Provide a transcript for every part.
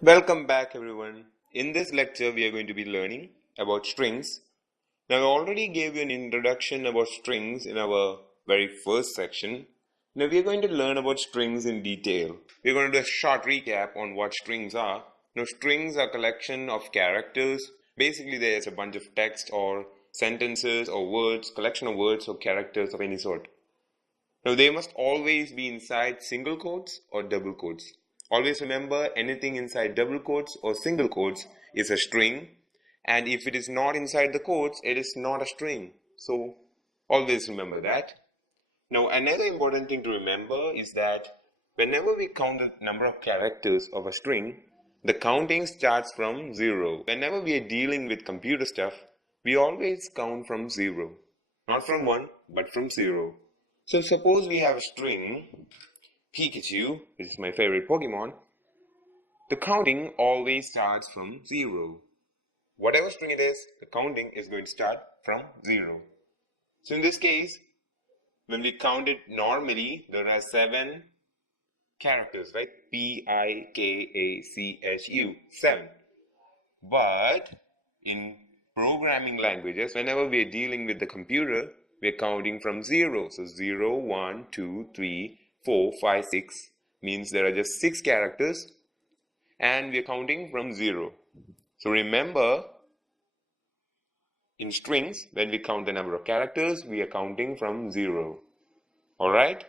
Welcome back everyone. In this lecture we are going to be learning about strings. Now I already gave you an introduction about strings in our very first section. Now we are going to learn about strings in detail. We are going to do a short recap on what strings are. Now strings are a collection of characters. Basically there's a bunch of text or sentences or words, collection of words or characters of any sort. Now they must always be inside single quotes or double quotes. Always remember, anything inside double quotes or single quotes is a string, and if it is not inside the quotes, it is not a string. So always remember that. Now another important thing to remember is that whenever we count the number of characters of a string, the counting starts from 0. Whenever we are dealing with computer stuff, we always count from 0. Not from 1, but from 0. So suppose we have a string Pikachu, which is my favorite Pokemon. The counting always starts from 0. Whatever string it is, the counting is going to start from 0. So in this case, when we count it normally, there are 7 characters, right? P-I-K-A-C-H-U, 7. But in programming languages, whenever we are dealing with the computer, we are counting from 0. So 0, 1, 2, 3, 4, 5, 6 means there are just 6 characters and we are counting from 0. So remember, in strings, when we count the number of characters, we are counting from 0. Alright?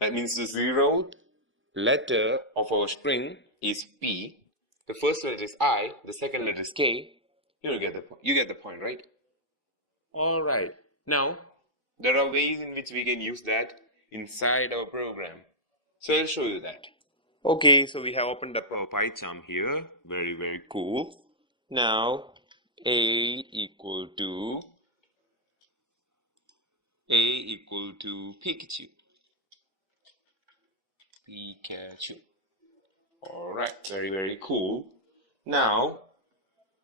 That means the 0th letter of our string is P. The first letter is I, the second letter is K. You get the point, right? Alright. Now, there are ways in which we can use that inside our program. So I'll show you that. Okay, so we have opened up our Python here. Very cool. Now A equal to Pikachu. Alright, very cool. Now,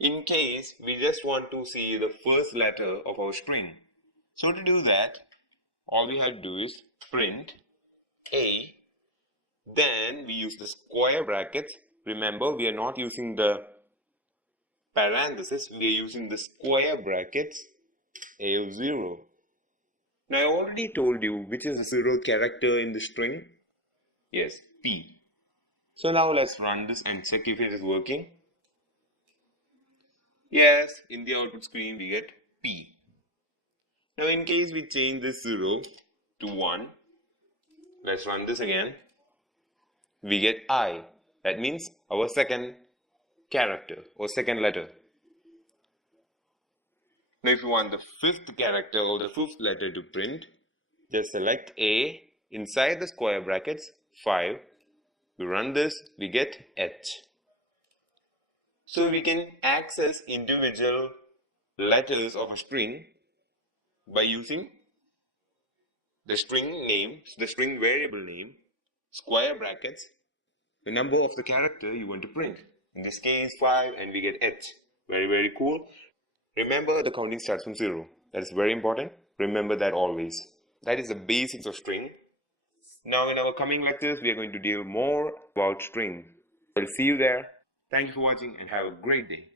in case we just want to see the first letter of our string. So to do that, all we have to do is print A. Then we use the square brackets. Remember, we are not using the parenthesis, we are using the square brackets A of 0. Now I already told you which is the 0th character in the string. Yes, P. So now let's run this and check if it is working. Yes, in the output screen we get P. Now in case we change this 0 to 1, let's run this again. We get I. That means our second character or second letter. Now if you want the 5th character or the 5th letter to print, just select A, inside the square brackets 5. We run this, we get H. So we can access individual letters of a string by using the string name, the string variable name, square brackets, the number of the character you want to print. In this case 5, and we get H. Very cool. Remember, the counting starts from 0. That is very important. Remember that always. That is the basics of string. Now in our coming lectures, we are going to deal more about string. I'll see you there. Thank you for watching and have a great day.